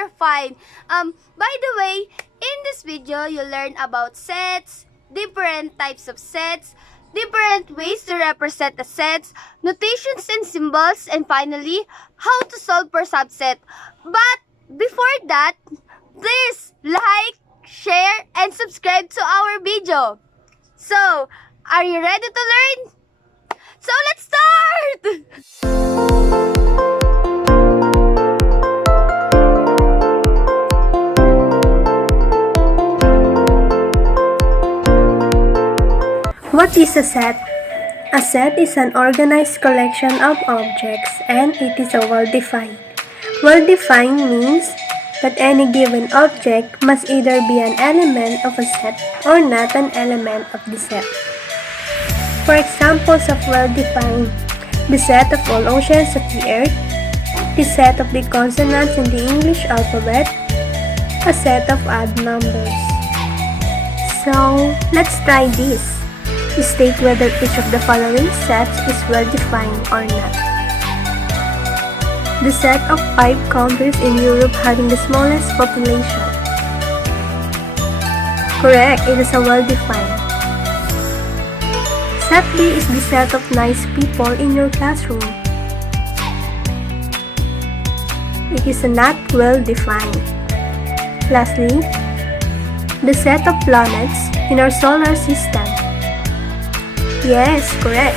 you're fine. By the way, in this video, you'll learn about sets, different types of sets, different ways to represent the sets, notations and symbols, and finally, how to solve per subset. But before that, please like, share, and subscribe to our video. So, are you ready to learn? So let's start! What is a set? A set is an organized collection of objects and it is a well-defined. Well-defined means that any given object must either be an element of a set or not an element of the set. For examples of well-defined, the set of all oceans of the earth, the set of the consonants in the English alphabet, a set of odd numbers. So, let's try this. State whether each of the following sets is well-defined or not. The set of 5 countries in Europe having the smallest population. Correct, it is a well-defined. Set B is the set of nice people in your classroom. It is not well-defined. Lastly, the set of planets in our solar system. Yes, correct.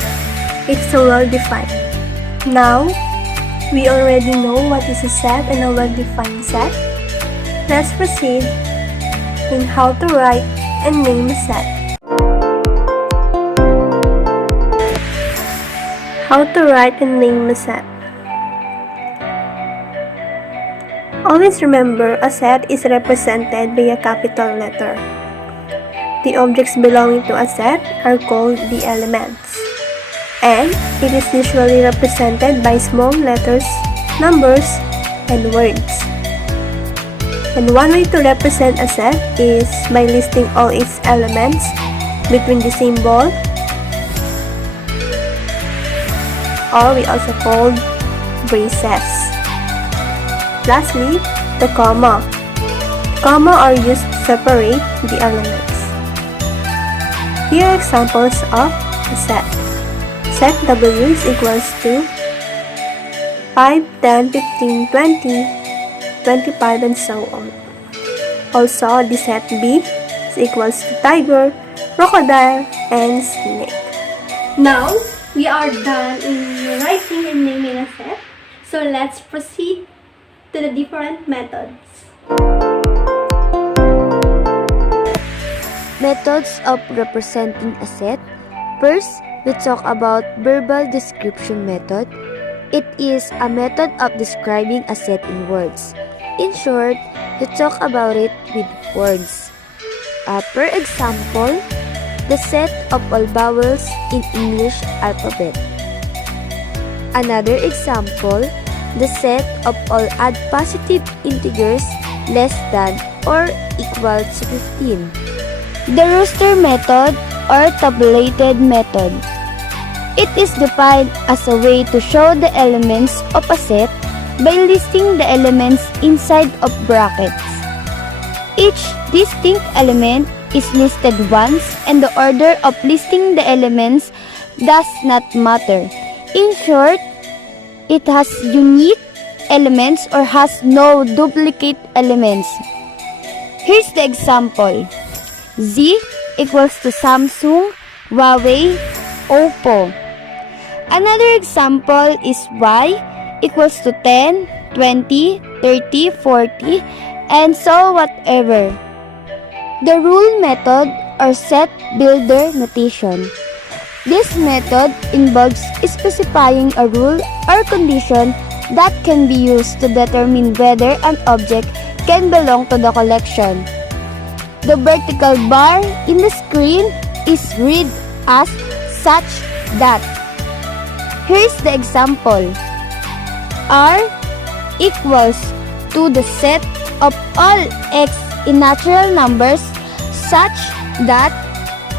It's a well-defined. Now, we already know what is a set and a well-defined set. Let's proceed in how to write and name a set. How to write and name a set. Always remember, a set is represented by a capital letter. The objects belonging to a set are called the elements, and it is usually represented by small letters, numbers, and words. And one way to represent a set is by listing all its elements between the symbol, or we also call braces. Lastly, the comma. Comma are used to separate the elements. Here are examples of a set. Set W is equals to 5, 10, 15, 20, 25, and so on. Also, the set B is equals to tiger, crocodile, and snake. Now, we are done in writing and naming a set. So let's proceed to the different methods. Methods of representing a set. First, we talk about verbal description method. It is a method of describing a set in words. In short, we talk about it with words. Per example, the set of all vowels in English alphabet. Another example, the set of all odd positive integers less than or equal to 15. The rooster method or tabulated method. It is defined as a way to show the elements of a set by listing the elements inside of brackets. Each distinct element is listed once and the order of listing the elements does not matter. In short, it has unique elements or has no duplicate elements. Here's the example. Z equals to Samsung, Huawei, Oppo. Another example is Y equals to 10, 20, 30, 40, and so whatever. The rule method or set builder notation. This method involves specifying a rule or condition that can be used to determine whether an object can belong to the collection. The vertical bar in the screen is read as such that. Here's the example. R equals to the set of all x in natural numbers such that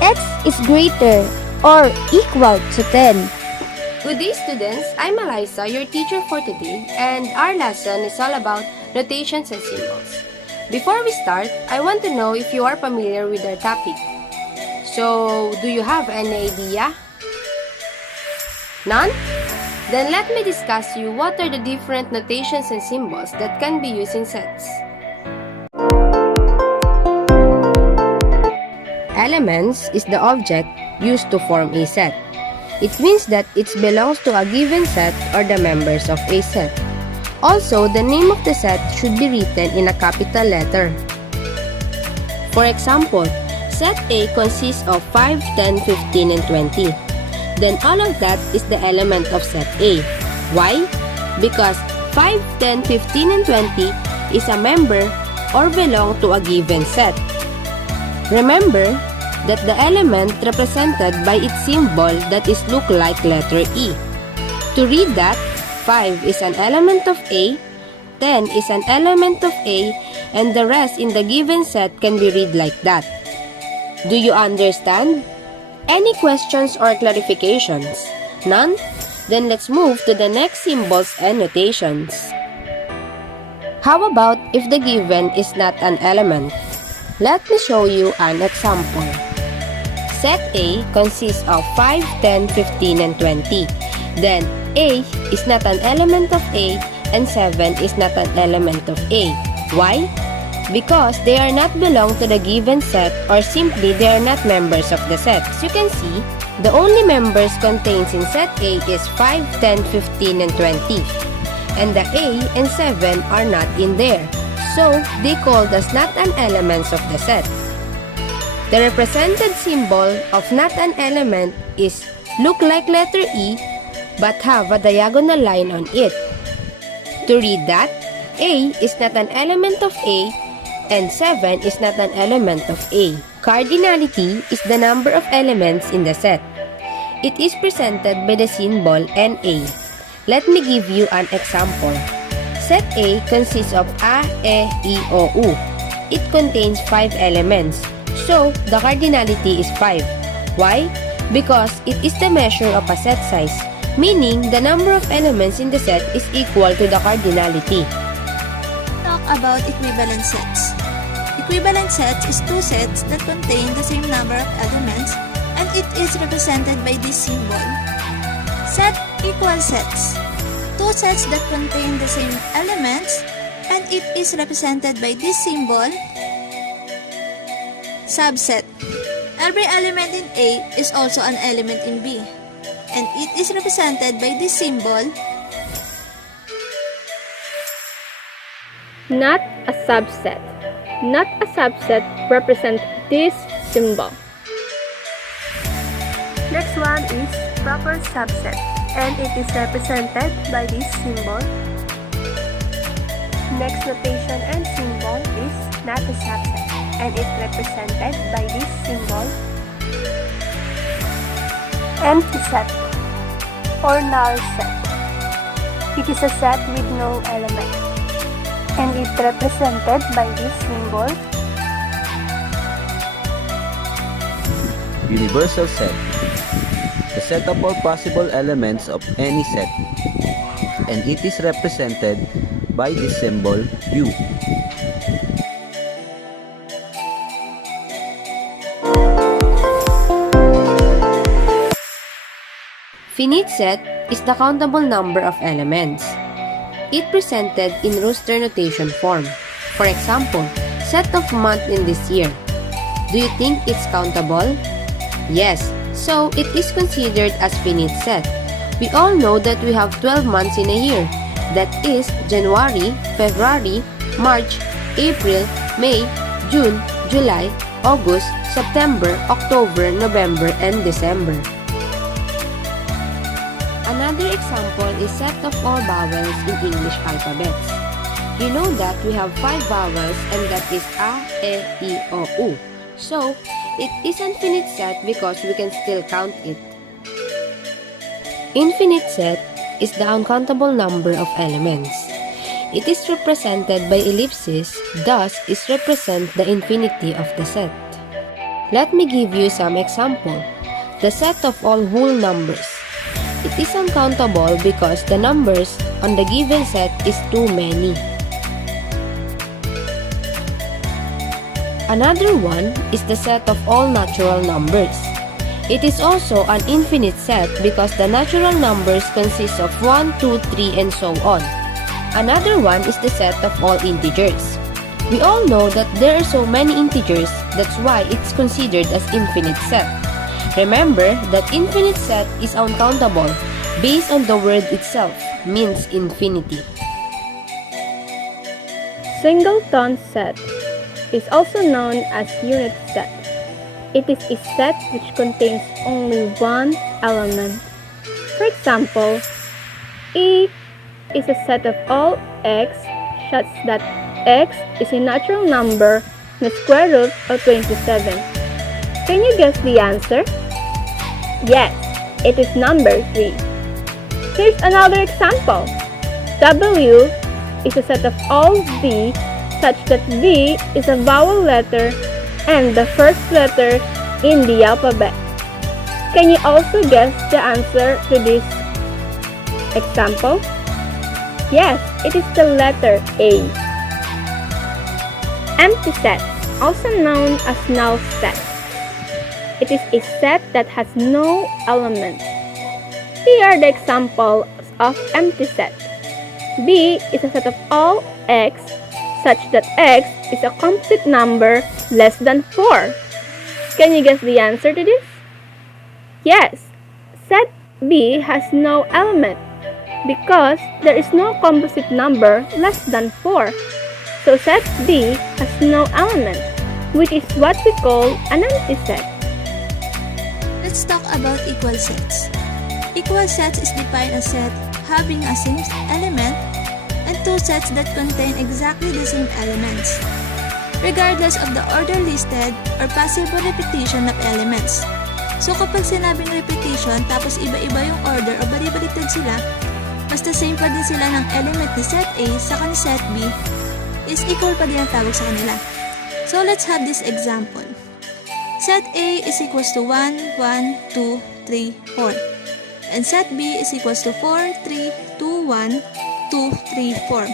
x is greater or equal to 10. Good day, students. I'm Allyssa, your teacher for today, and our lesson is all about notations and symbols. Before we start, I want to know if you are familiar with our topic. So, do you have any idea? None? Then let me discuss you what are the different notations and symbols that can be used in sets. Elements is the object used to form a set. It means that it belongs to a given set or the members of a set. Also, the name of the set should be written in a capital letter. For example, set A consists of 5, 10, 15, and 20. Then all of that is the element of set A. Why? Because 5, 10, 15, and 20 is a member or belong to a given set. Remember that the element represented by its symbol that is look like letter E. To read that, 5 is an element of A, 10 is an element of A, and the rest in the given set can be read like that. Do you understand? Any questions or clarifications? None? Then let's move to the next symbols and notations. How about if the given is not an element? Let me show you an example. Set A consists of 5, 10, 15, and 20. Then, A is not an element of A and 7 is not an element of A. Why? Because they are not belong to the given set or simply they are not members of the set. As you can see, the only members contained in set A is 5, 10, 15, and 20. And the A and 7 are not in there. So, they called as not an elements of the set. The represented symbol of not an element is look like letter E but have a diagonal line on it. To read that, A is not an element of A and 7 is not an element of A. Cardinality is the number of elements in the set. It is presented by the symbol NA. Let me give you an example. Set A consists of A, E, I, O, U. It contains 5 elements. So, the cardinality is 5. Why? Because it is the measure of a set size, meaning the number of elements in the set is equal to the cardinality. Talk about equivalent sets. Equivalent sets is two sets that contain the same number of elements and it is represented by this symbol. Set equal sets. Two sets that contain the same elements and it is represented by this symbol. Subset. Every element in A is also an element in B and it is represented by this symbol. Not a subset. Not a subset represents this symbol. Next one is proper subset, and it is represented by this symbol. Next notation and symbol is not a subset, and it represented by this symbol. Empty set or null set. It is a set with no element, and it represented by this symbol. Universal set. The set of all possible elements of any set, and it is represented by this symbol U. Finite set is the countable number of elements. It presented in roster notation form. For example, set of month in this year. Do you think it's countable? Yes, so it is considered as finite set. We all know that we have 12 months in a year. That is January, February, March, April, May, June, July, August, September, October, November, and December. Another example is set of all vowels in English alphabets. You know that we have 5 vowels and that is A, E, I, O, U. So, it is infinite set because we can still count it. Infinite set is the uncountable number of elements. It is represented by ellipses, thus it represents the infinity of the set. Let me give you some example. The set of all whole numbers. It is uncountable because the numbers on the given set is too many. Another one is the set of all natural numbers. It is also an infinite set because the natural numbers consist of 1, 2, 3, and so on. Another one is the set of all integers. We all know that there are so many integers, that's why it's considered as infinite set. Remember that infinite set is uncountable based on the word itself, means infinity. Singleton set is also known as unit set. It is a set which contains only one element. For example, E is a set of all x such that x is a natural number and the square root of 27. Can you guess the answer? Yes, it is number 3. Here's another example. W is a set of all V such that V is a vowel letter and the first letter in the alphabet. Can you also guess the answer to this example? Yes, it is the letter A. Empty set, also known as null set. It is a set that has no element. Here are the examples of empty set. B is a set of all x such that x is a composite number less than 4. Can you guess the answer to this? Yes, set B has no element because there is no composite number less than 4. So set B has no element, which is what we call an empty set. Let's talk about equal sets. Equal sets is defined as set having a same element and two sets that contain exactly the same elements, regardless of the order listed or possible repetition of elements. So kapag sinabing repetition tapos iba-iba yung order o bali-baliktad sila, basta same pa din sila ng element ni set A sa ni set B, is equal pa din ang tawag sa kanila. So let's have this example. Set A is equals to 1, 1, 2, 3, 4. And set B is equals to 4, 3, 2, 1, 2, 3, 4.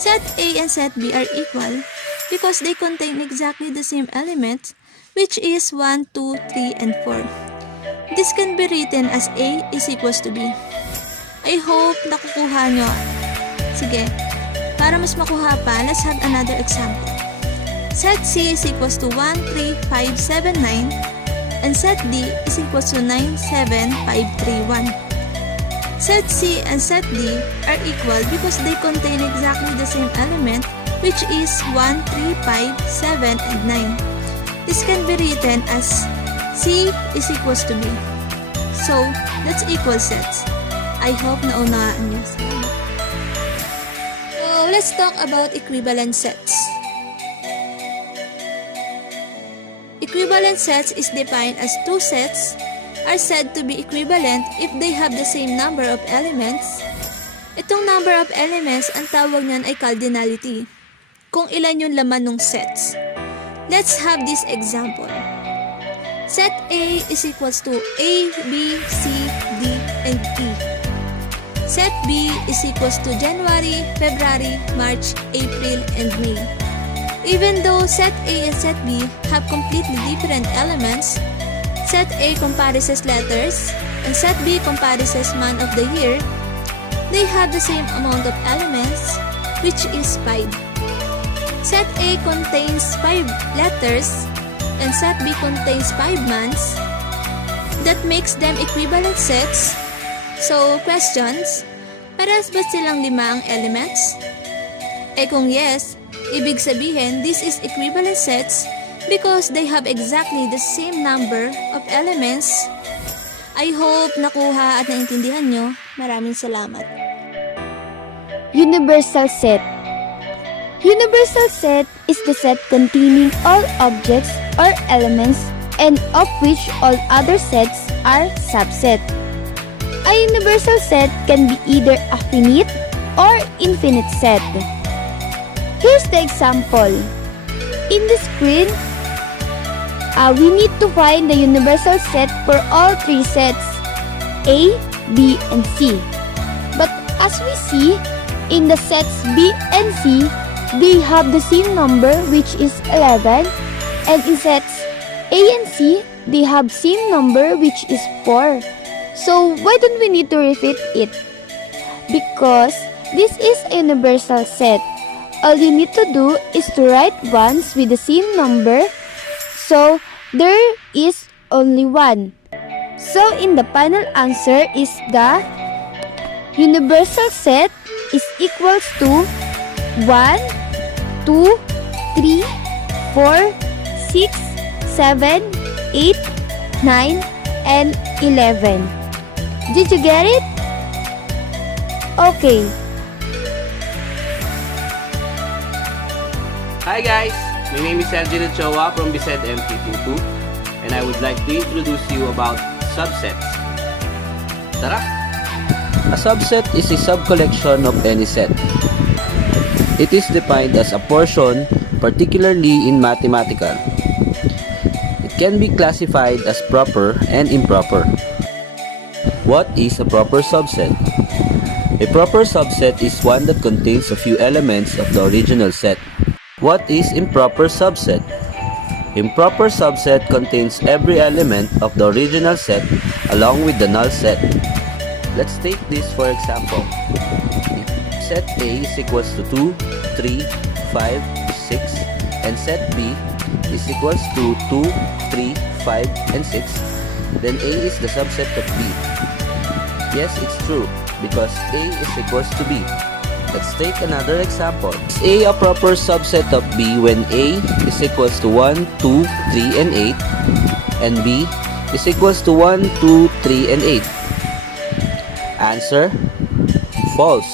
Set A and set B are equal because they contain exactly the same elements, which is 1, 2, 3, and 4. This can be written as A is equals to B. I hope nakukuha nyo. Sige, para mas makuha pa, let's have another example. Set C is equals to 1, 3, 5, 7, 9, and set D is equals to 9, 7, 5, 3, 1. Set C and set D are equal because they contain exactly the same element, which is 1, 3, 5, 7, and 9. This can be written as C is equals to B. So, that's equal sets. I hope naunawaan niyo. So, let's talk about equivalent sets. Equivalent sets is defined as two sets are said to be equivalent if they have the same number of elements. Itong number of elements, ang tawag niyan ay cardinality, kung ilan yung laman ng sets. Let's have this example. Set A is equals to A, B, C, D, and E. Set B is equals to January, February, March, April, and May. Even though set A and set B have completely different elements, set A comparisons letters and set B comparisons month of the year, they have the same amount of elements, which is 5. Set A contains 5 letters and set B contains 5 months. That makes them equivalent sets. So, questions, parehas ba silang 5 ang elements? Eh kung yes, ibig sabihin this is equivalent sets because they have exactly the same number of elements. I hope nakuha at naintindihan nyo. Maraming salamat. Universal set. Universal set is the set containing all objects or elements and of which all other sets are subset. A universal set can be either a finite or infinite set. Here's the example. In the screen, we need to find the universal set for all 3 sets, A, B, and C. But as we see, in the sets B and C, they have the same number, which is 11. And in sets A and C, they have same number, which is 4. So why don't we need to repeat it? Because this is a universal set. All you need to do is to write ones with the same number. So there is only 1. So in the final answer is the universal set is equals to 1, 2, 3, 4, 6, 7, 8, 9, and 11. Did you get it? Okay. Hi guys, my name is Eljine Ochoa from BSEDMT 22 and I would like to introduce you about subsets. Tara! A subset is a subcollection of any set. It is defined as a portion, particularly in mathematical. It can be classified as proper and improper. What is a proper subset? A proper subset is one that contains a few elements of the original set. What is improper subset? Improper subset contains every element of the original set along with the null set. Let's take this for example. If set A is equals to 2, 3, 5, 6 and set B is equals to 2, 3, 5 and 6, then A is the subset of B. Yes, it's true because A is equals to B. Let's take another example. Is A a proper subset of B when A is equals to 1, 2, 3, and 8 and B is equals to 1, 2, 3, and 8? Answer: false.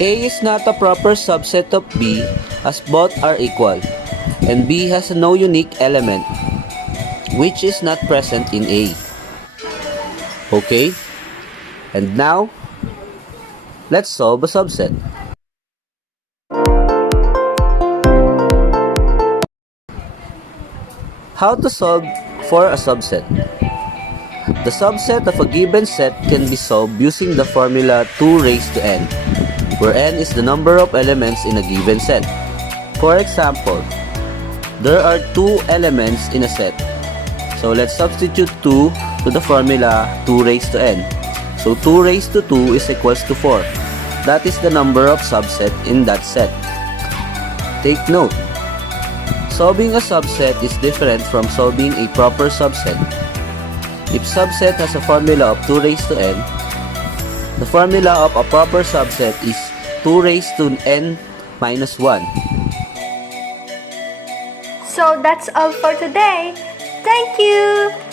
A is not a proper subset of B as both are equal and B has no unique element which is not present in A. Okay? And now, let's solve a subset. How to solve for a subset? The subset of a given set can be solved using the formula 2 raised to n, where n is the number of elements in a given set. For example, there are 2 elements in a set. So let's substitute 2 to the formula 2 raised to n. So 2 raised to 2 is equals to 4. That is the number of subset in that set. Take note, solving a subset is different from solving a proper subset. If subset has a formula of 2 raised to n, the formula of a proper subset is 2 raised to n minus 1. So that's all for today. Thank you!